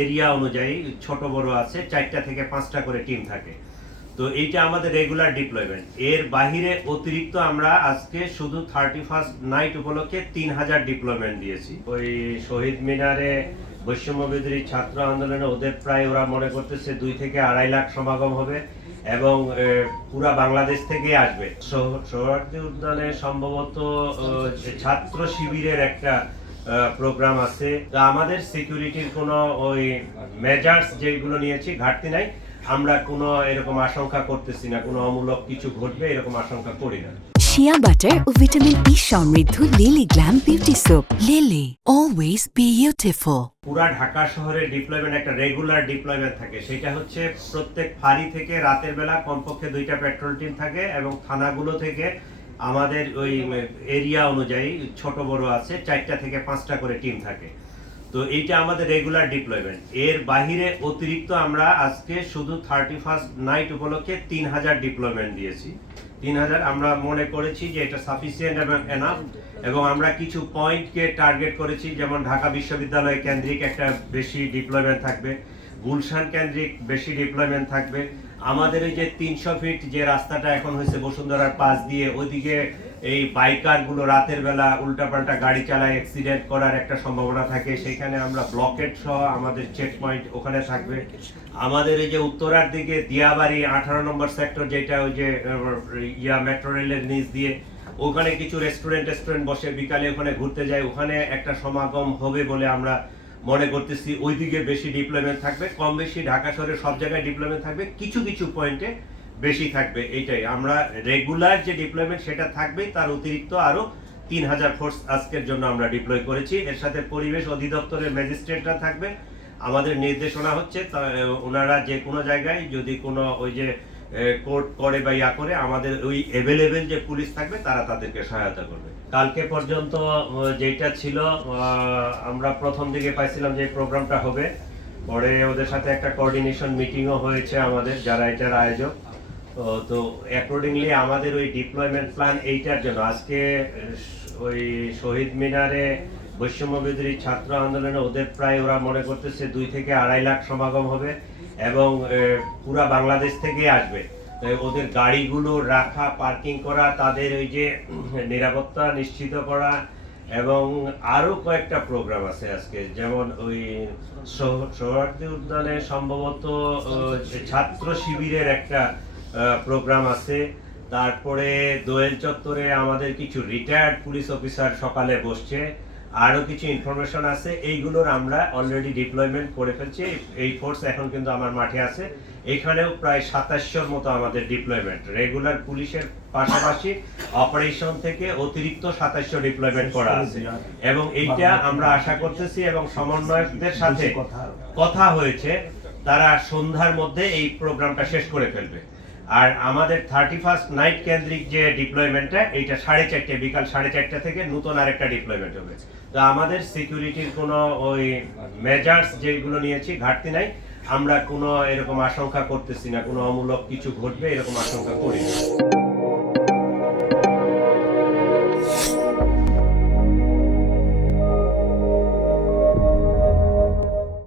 Area অনুযায়ী ছোট বড় আছে 4টা থেকে 5টা করে টিম থাকে। তো এইটা আমাদের রেগুলার ডিপ্লয়মেন্ট। এর বাহিরে অতিরিক্ত আমরা আজকে শুধু 31st নাইট উপলক্ষে 3000 ডিপ্লয়মেন্ট দিয়েছি। ওই শহীদ মিনারে বৈষম্য বিরোধী ছাত্র আন্দোলনে ওদের প্রায় ওরা মনে করতেছে 2 থেকে 2.5 লাখ সমাগম হবে এবং পুরা বাংলাদেশ থেকে আসবে। সোহরাওয়ার্দী উদ্যানে সম্ভবত ছাত্র শিবিরের একটা প্রোগ্রাম আছে। তো আমাদের সিকিউরিটির কোনো ওই মেজার্স যেগুলো নিয়েছি ঘাটতি নাই। আমরা কোনো এরকম আশঙ্কা করতেছি না, কোনো অমূলক কিছু ঘটবে এরকম আশঙ্কা করি না। শিয়া বাটার ও ভিটামিন ই সমৃদ্ধ lily glam beauty soap. Lily, always beautiful. পুরা ঢাকা শহরে ডিপ্লয়মেন্ট একটা রেগুলার ডিপ্লয়মেন্ট থাকে, সেটা হচ্ছে প্রত্যেক ফাঁড়ি থেকে রাতের বেলা কমপক্ষে 2টা পেট্রোল টিম থাকে এবং থানাগুলো থেকে আমাদের ওই এরিয়া অনুযায়ী ছোট বড় আছে 4টা থেকে 5টা করে টিম থাকে। তো এইটা আমাদের রেগুলার ডিপ্লয়মেন্ট। এর বাহিরে অতিরিক্ত আমরা আজকে শুধু 31st নাইট উপলক্ষে 3000 ডিপ্লয়মেন্ট দিয়েছি। 3000 আমরা মনে করেছি যে এটা সাফিসিয়েন্ট এবং এনাফ, এবং আমরা কিছু পয়েন্টকে টার্গেট করেছি, যেমন ঢাকা বিশ্ববিদ্যালয় কেন্দ্রিক একটা বেশি ডিপ্লয়মেন্ট থাকবে, গুলশান কেন্দ্রিক বেশি ডিপ্লয়মেন্ট থাকবে। আমাদের এই যে 300 ফিট যে রাস্তাটা এখন হয়েছে বসুন্ধরার পাশ দিয়ে, ওইদিকে এই বাইকার গুলো রাতের বেলা উল্টাপাল্টা গাড়ি চালায় অ্যাক্সিডেন্ট করার একটা সম্ভাবনা থাকে, সেখানে আমরা ব্লকেট সহ আমাদের চেক পয়েন্ট ওখানে থাকবে। আমাদের এই যে উত্তরার দিকে দিয়াবাড়ি 18 নম্বর সেক্টর, যেটা ওই যে মেট্রো রেলের নিচ দিয়ে, ওখানে কিছু রেস্টুরেন্ট বসে বিকালে ওখানে ঘুরতে যায়, ওখানে একটা সমাগম হবে বলে আমরা মনে করতেছি। ওইদিকে বেশি ডিপ্লয়মেন্ট থাকবে। কম বেশি ঢাকা শহরের সব জায়গায় ডিপ্লয়মেন্ট থাকবে, কিছু কিছু পয়েন্টে বেশি থাকবে। এইটাই আমরা রেগুলার যে ডিপ্লয়মেন্ট সেটা থাকবেই, তার অতিরিক্ত আরো 3000 ফোর্স আজকের জন্য আমরা ডিপ্লয় করেছি। এর সাথে পরিবেশ অধিদপ্তরের ম্যাজিস্ট্রেটরা থাকবে। আমাদের নির্দেশনা হচ্ছে ওনারা যে কোনো জায়গায় যদি কোনো ওই যে কোর্ট করে বা ইয়া করে, আমাদের ওই অ্যাভেলেবেল যে পুলিশ থাকবে তারা তাদেরকে সহায়তা করবে। কালকে পর্যন্ত যেটা ছিল, আমরা প্রথম দিকে পাইছিলাম যে প্রোগ্রামটা হবে, পরে ওদের সাথে একটা কোঅর্ডিনেশন মিটিংও হয়েছে আমাদের যারা এটার আয়োজক। তো অ্যাকর্ডিংলি আমাদের ওই ডিপ্লয়মেন্ট প্ল্যান এইটার জন্য আজকে ওই শহীদ মিনারে বৈষম্য বিরোধী ছাত্র আন্দোলনে ওদের প্রায় ওরা মনে করতেছে 2 থেকে 2.5 লাখ সমাগম হবে এবং পুরা বাংলাদেশ থেকে আসবে। ওদের গাড়িগুলো রাখা, পার্কিং করা, তাদের ওই যে নিরাপত্তা নিশ্চিত করা, এবং আরো কয়েকটা প্রোগ্রাম আছে আজকে, যেমন ওই সোহরাওয়ার্দী উদ্যানে সম্ভবত ছাত্র শিবিরের একটা প্রোগ্রাম আছে। তারপরে দোয়েল চত্বরে আমাদের কিছু রিটায়ার্ড পুলিশ অফিসার সকালে বসছে, আরো কিছু ইনফরমেশন আছে। এইগুলোর আমরা অলরেডি ডিপ্লয়মেন্ট করে ফেলছি। এই ফোর্স এখন কিন্তু আমার মাঠে আছে। এখানেও প্রায় 2700 মতো আমাদের ডিপ্লয়মেন্ট, রেগুলার পুলিশের পাশাপাশি অপারেশন থেকে অতিরিক্ত 2700 ডিপ্লয়মেন্ট করা আছে। এবং এইটা আমরা আশা করতেছি, এবং সমন্বয়কদের সাথে কথা হয়েছে, তারা সন্ধ্যার মধ্যে এই প্রোগ্রামটা শেষ করে ফেলবে। আর আমাদের 31st নাইট কেন্দ্রিক যে ডিপ্লয়মেন্টটা, এইটা 4:30 বিকাল 4:30 থেকে নতুন আরেকটা ডিপ্লয়মেন্ট হবে। তো আমাদের সিকিউরিটির কোনো ওই মেজার্স যেগুলো নিয়েছি ঘাটতি নাই। আমরা কোনো এরকম আশঙ্কা করতেছি না, কোনো অমূলক কিছু ঘটবে এরকম আশঙ্কা করি না।